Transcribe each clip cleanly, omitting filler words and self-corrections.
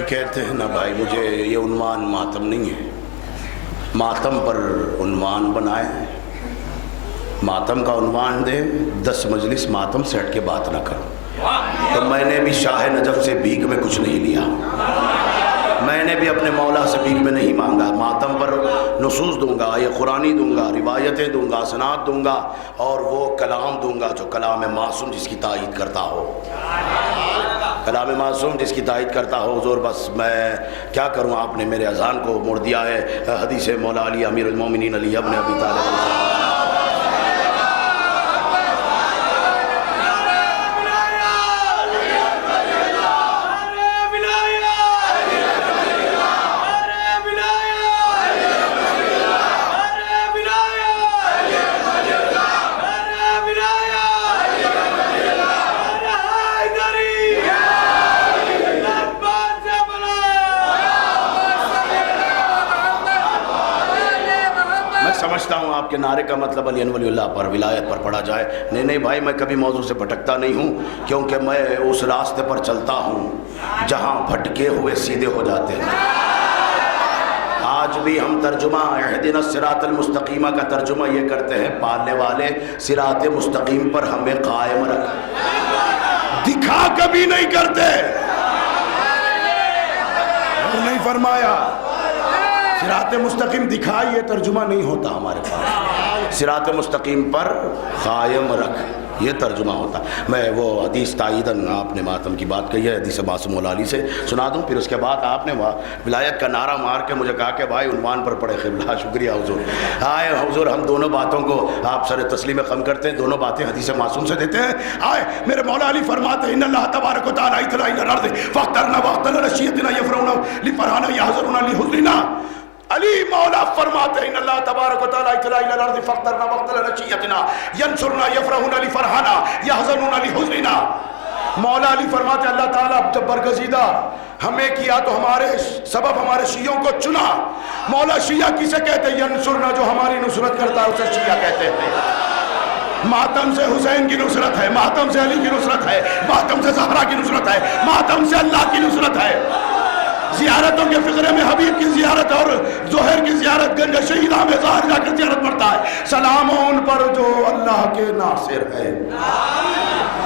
कहते हैं ना भाई, मुझे ये उन्वान मातम नहीं है, मातम पर उन्वान बनाए, मातम का उन्वान दे, 10 मजलिस मातम से हट के बात ना करो। तो मैंने भी शाह नजफ से भीख में कुछ नहीं लिया, मैंने भी अपने मौला से भीख में नहीं मांगा। मातम पर नुसूस दूंगा, ये कुरानी दूंगा, रिवायतें दूंगा, सनात दूंगा और वो कलाम दूंगा जो कलाम मासूम जिसकी तायीद करता हो, कलाम मासूम जिसकी तायीद करता हो। हुज़ूर बस मैं क्या करूं, आपने मेरे अज़ान को मोड़ दिया है। हदीस मौला अली अमीरुल मोमिनीन अली इब्न अबी तालिब समझता हूँ आपके नारे का मतलब अली वलीउल्लाह पर, विलायत पर पढ़ा जाए। नहीं नहीं भाई, मैं कभी मौजू से भटकता नहीं हूँ, क्योंकि मैं उस रास्ते पर चलता हूँ जहाँ भटके हुए सीधे हो जाते हैं। आज भी हम तर्जुमा इहदिना सिरातल मुस्तकीमा का तर्जुमा ये करते हैं, पालने वाले सिरात मुस्तकीम पर हमें कायम रख। दिखा कभी नहीं करते, और नहीं फरमाया सिरात मुस्तकीम दिखाई, ये तर्जुमा नहीं होता हमारे पास। सिरात मुस्तकीम पर कायम रख, ये तर्जुमा होता। मैं वो हदीस ताईदन, आपने मातम की बात कही है, हदीस मासूम मौला अली से सुना दूं। फिर उसके बाद आपने विलायत का नारा मार के मुझे कहा कि भाई उन्वान पर पड़े क़िबला। शुक्रिया हुजूर। आए हुजूर, हम दोनों बातों को आप सर तस्लीम कम करते हैं, दोनों बातें हदीस मासूम से देते हैं। आए मेरे मौला अली फरमाते हैं, इन्नल्लाह तबारक व तआला इतला इलल अर्ज़ फ़क़रना वक़तल रशियतिना यफ़रउना लिफ़रहाना यहज़रुना लिहुज़निना। अली मौला फरमाते हैं, अल्लाह तबारक व तआला इतला इलल अर्ज़ फ़क़रना वक़तल रशियतिना यंसुरना यफ़रहुना लिफ़रहाना यहज़नुना लिहुज़निना। मौला अली फरमाते हैं, अल्लाह ताला जब बरगज़ीदा हमें किया तो हमारे सबब हमारे शियों को चुना। मौला शिया किसे कहते हैं? यंसुरना, जो हमारी नुसरत करता है उसे शिया कहते हैं। मातम से हुसैन की नुसरत है, मातम से अली की नुसरत है, मातम से ज़हरा की नुसरत है, मातम से अल्लाह की नुसरत है। ज़ियारतों के फिक्रे में हबीब की ज़ियारत और ज़ोहर की ज़ियारत, गंज शहीदा में ज़ाहिर जाकर ज़ियारत पड़ता है। सलाम उन पर जो अल्लाह के नासिर है।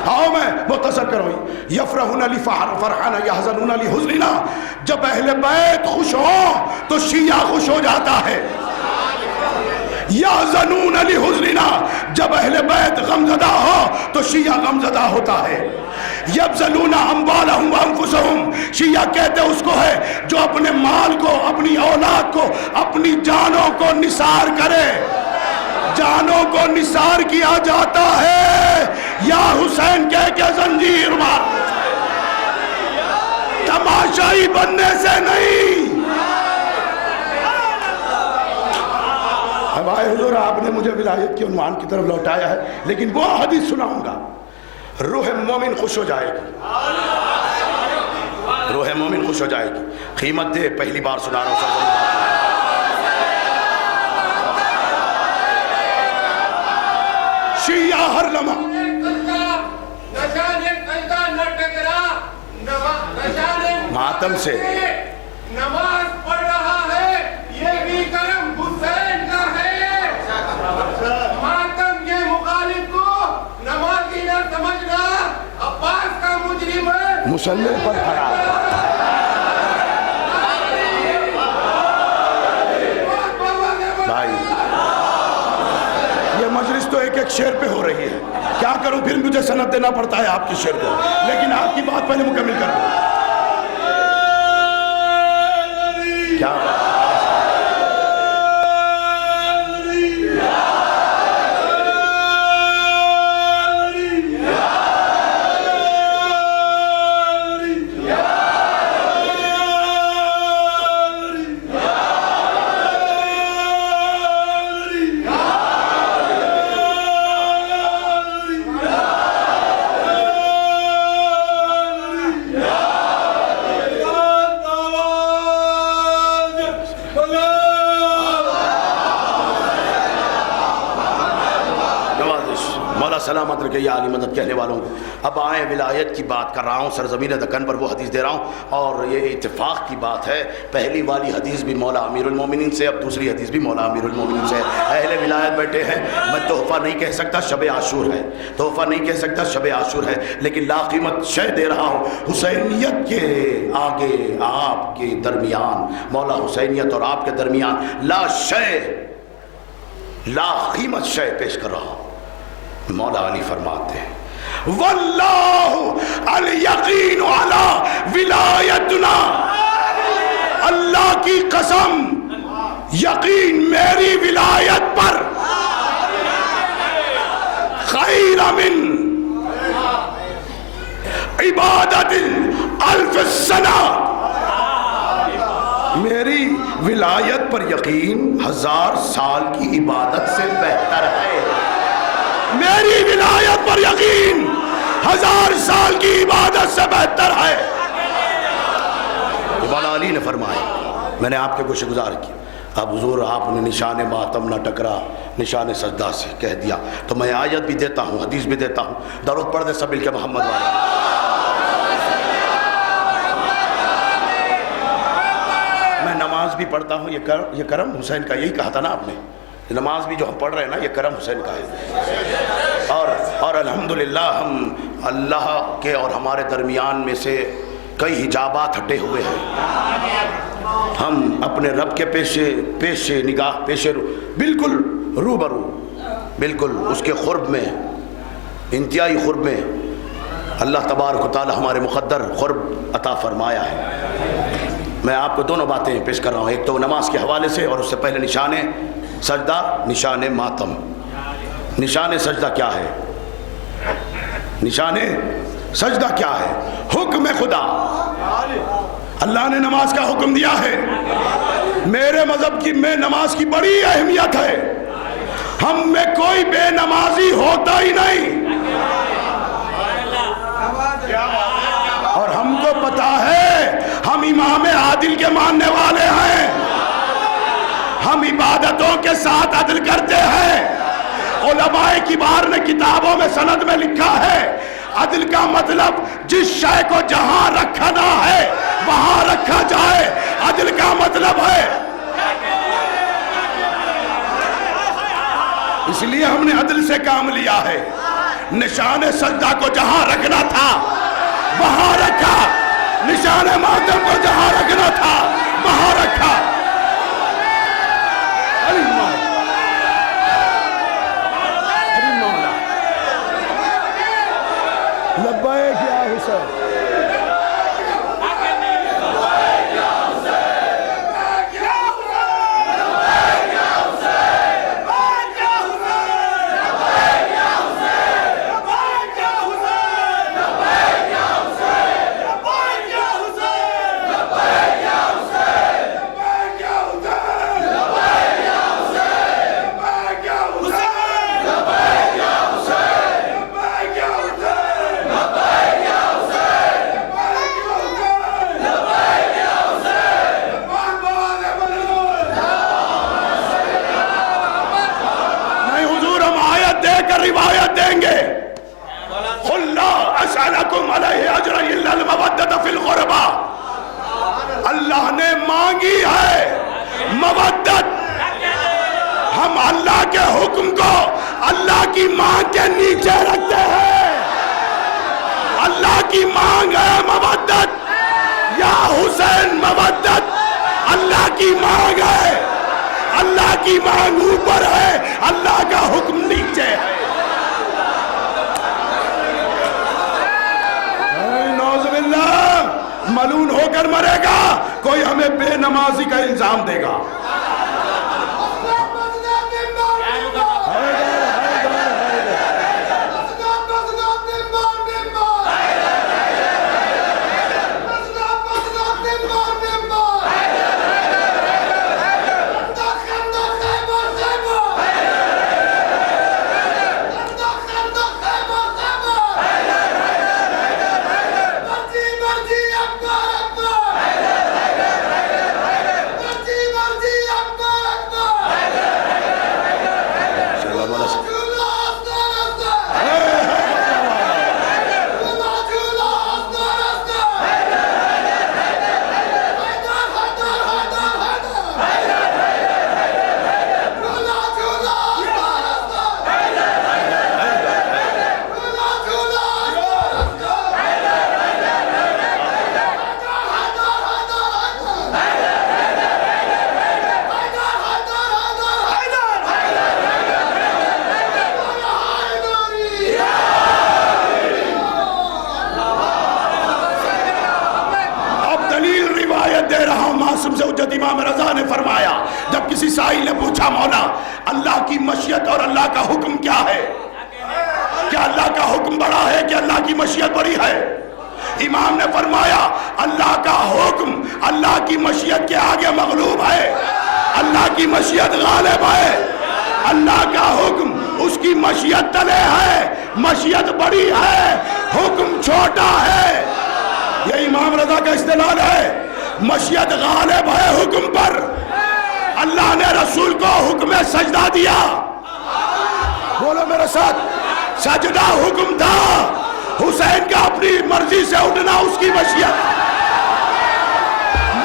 हाँ मैं मुख्तसर करूँ, यफ़रहुना लिफ़रहाना यहज़नुना लिहुज़निना। जब अहले बैत खुश हो तो शिया खुश हो जाता है। यहज़नुना लिहुज़निना, जब अहले बैत गमज़दा हो तो शिया गमज़दा होता है। यब्ज़लूना अम्वालहुम व अनफुसहुम, शिया कहते उसको है जो अपने माल को, अपनी औलाद को, अपनी जानों को निसार करे। जानों को निसार किया जाता है या हुसैन कह के जंजीर मार, तमाशाई बनने से नहीं। हमारे हुजूर, आपने मुझे विलायत के उन्वान की तरफ लौटाया है, लेकिन वो हदीस सुनाऊंगा, रूह मोमिन खुश हो जाएगी, रूह मोमिन खुश हो जाएगी। कीमत दे, पहली बार सुना रहा हूँ। शिया हर लम्हा मातम से नमाज पढ़ रहा है, ये भी करम हुसैन का है। मातम के मुखालिफ को नमाज़ी न समझना, अब्बास का मुजरिम है। मुसल्ले पर खड़ा भाई, ये मजलिस तो एक एक शेर पे हो रही है, क्या करूं, फिर मुझे सनद देना पड़ता है आपके शेर को, लेकिन आपकी बात पहले मुकम्मल कर दो। क्या सलामत रखे या अली मदद कहने वालों को। अब आए विलायत की बात कर रहा हूँ, सरजमीन दक्कन पर वो हदीस दे रहा हूँ और ये इत्तेफाक की बात है, पहली वाली हदीस भी मौला अमीरुल मोमिनीन से, अब दूसरी हदीस भी मौला अमीरुल मोमिनीन से। अहले विलायत बैठे हैं, मैं तोहफ़ा नहीं कह सकता, शब आशूर है, तोहफ़ा नहीं कह सकता, शब आशूर है, लेकिन लाकीमत शय दे रहा हूँ हुसैनियत के आगे आपके दरमियान, मौला हुसैनियत और आपके दरमियान ला शय, ला कीमत शय पेश कर रहा हूं। मौला अली फरमाते हैं वल्लाहु अल यकीन अला विलायतना, अल्लाह की कसम यकीन मेरी विलायत पर खैर मिन इबादत अल्फ सना, मेरी विलायत पर यकीन 1000 साल की इबादत से बेहतर है। मेरी विलायत पर यकीन 1000 साल की इबादत से बेहतर है। मौला अली ने फरमाया, मैंने आपके कुछ गुजार किया, अब हुजूर आपने निशान मातम न टकरा निशान सजदा से कह दिया, तो मैं आयत भी देता हूँ, हदीस भी देता हूँ, दरूद पढ़ दे सब मिलके मोहम्मद वाले। नमाज भी पढ़ता हूँ, ये करम हुसैन का, यही कहा था ना आपने, नमाज भी जो हम पढ़ रहे हैं ना, ये करम हुसैन का है। और अल्हम्दुलिल्लाह हम अल्लाह के और हमारे दरमियान में से कई हिजाबात हटे हुए हैं, हम अपने रब के पेशे निगाह पेशे बिल्कुल रूबरू, बिल्कुल उसके खुर्ब में, इंतहाई खुर्ब में अल्लाह तबारक व तआला हमारे मुक़द्दर खुर्ब अता फरमाया है। मैं आपको दोनों बातें पेश कर रहा हूँ, एक तो नमाज के हवाले से और उससे पहले निशान सजदा, निशान मातम। निशान सजदा क्या है? निशान सजदा क्या है? हुक्म खुदा, अल्लाह ने नमाज का हुक्म दिया है। मेरे मजहब की में नमाज की बड़ी अहमियत है, हम में कोई बेनमाजी होता ही नहीं, और हमको पता है हम इमाम आदिल के मानने वाले हैं, हम इबादतों के साथ अदल करते हैं। उलमाए किबार ने किताबों में सनद में लिखा है, अदल का मतलब जिस शय को जहां रखना है वहां रखा जाए, अदल का मतलब है। इसलिए हमने अदल से काम लिया है, निशान सजदा को जहां रखना था वहां रखा, निशान मातम को जहां रखना था वहां रखा। लब्बैक या हुसैन, रिवायत देंगे, अल्लाह ने मांगी है मवद्दत, हम अल्लाह के हुक्म को अल्लाह की मांग के नीचे रखते हैं। अल्लाह की मांग है मवद्दत, या हुसैन मवद्दत अल्लाह की मांग है, अल्लाह की मांग ऊपर है, अल्लाह का हुक्म नीचे है। मलून होकर मरेगा, कोई हमें बेनमाजी का इल्जाम देगा। कासिम से हुज्जत इमाम रजा ने फरमाया, जब किसी साइल ने पूछा मौला अल्लाह की मशीयत और अल्लाह का हुक्म क्या है, क्या अल्लाह का हुक्म बड़ा है कि अल्लाह की मशीयत बड़ी है? इमाम ने फरमाया अल्लाह का हुक्म अल्लाह की मशीयत के आगे मगलूब है, अल्लाह की मशीयत गालिब है, अल्लाह का हुक्म उसकी मशीयत तले है, मशीयत बड़ी है, हुक्म छोटा है। ये इमाम रजा का इस्तेलाल है, मशीयत गालिब है हुक्म पर। अल्लाह ने रसूल को हुक्म सजदा दिया, बोलो मेरे साथ, सजदा हुक्म था। हुसैन का अपनी मर्जी से उठना उसकी मशीयत,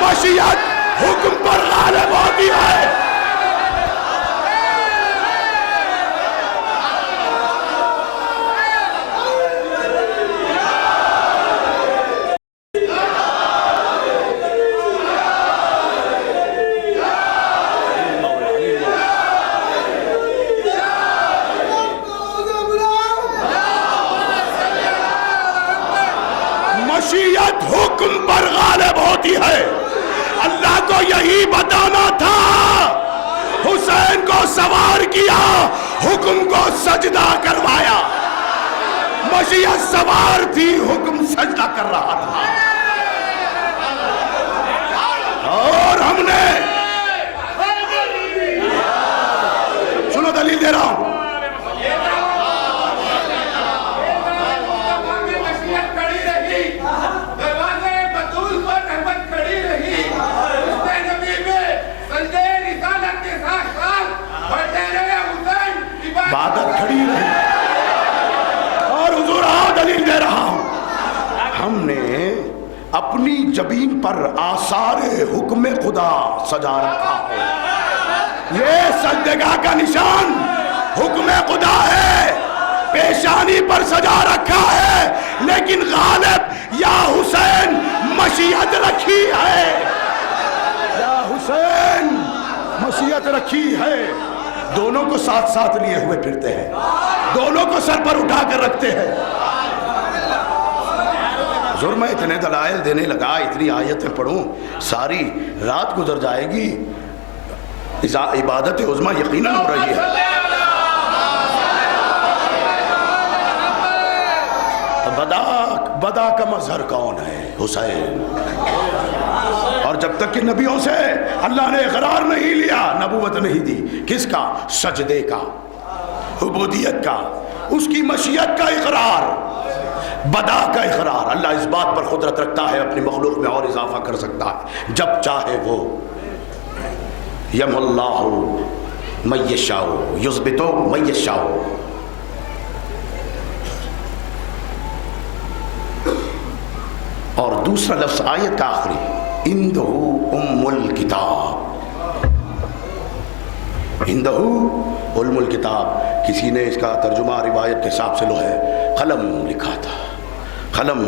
मशीयत हुक्म पर गालिब होती है। मशीयत हुक्म पर गालिब होती है। अल्लाह को यही बताना था, हुसैन को सवार किया, हुक्म को सजदा करवाया। मशीयत सवार थी, हुक्म सजदा कर रहा था। और हमने सुनो, दलील दे रहा हूं, बादत खड़ी रही और हुजूर आओ दलील दे रहा हूं। हमने अपनी जबीन पर आसारे हुक्म खुदा सजा रखा है। ये सजदेगाह का निशान हुक्म खुदा है, पेशानी पर सजा रखा है, लेकिन गालिब या हुसैन मशीयत रखी है, या हुसैन मशीयत रखी है। दोनों को साथ साथ लिए हुए फिरते हैं, दोनों को सर पर उठा कर रखते हैं। हुजूर मैं इतने दलाइल देने लगा, इतनी आयतें पढ़ूं, सारी रात गुजर जाएगी। इबादत उज़्मा यकीनन हो रही है। बदा का मजहर कौन है? हुसैन। और जब तक कि नबियों से अल्लाह ने इकरार नहीं लिया, नबूवत नहीं दी, किसका? सजदे का, उबूदियत का, उसकी मशीयत का इकरार, बदा का इकरार। अल्लाह इस बात पर कुदरत रखता है, अपनी मखलूक में और इजाफा कर सकता है जब चाहे वो। यमल्लाहु मय्यशाउ युज़बितु मय्यशाउ। और दूसरा लफ्ज आयत का आखिरी, इंदहु उम्मुल किताब। इंदहु उम्मुल किताब, किसी ने इसका तर्जुमा रिवायत के हिसाब से लो है, कलम लिखा था, कलम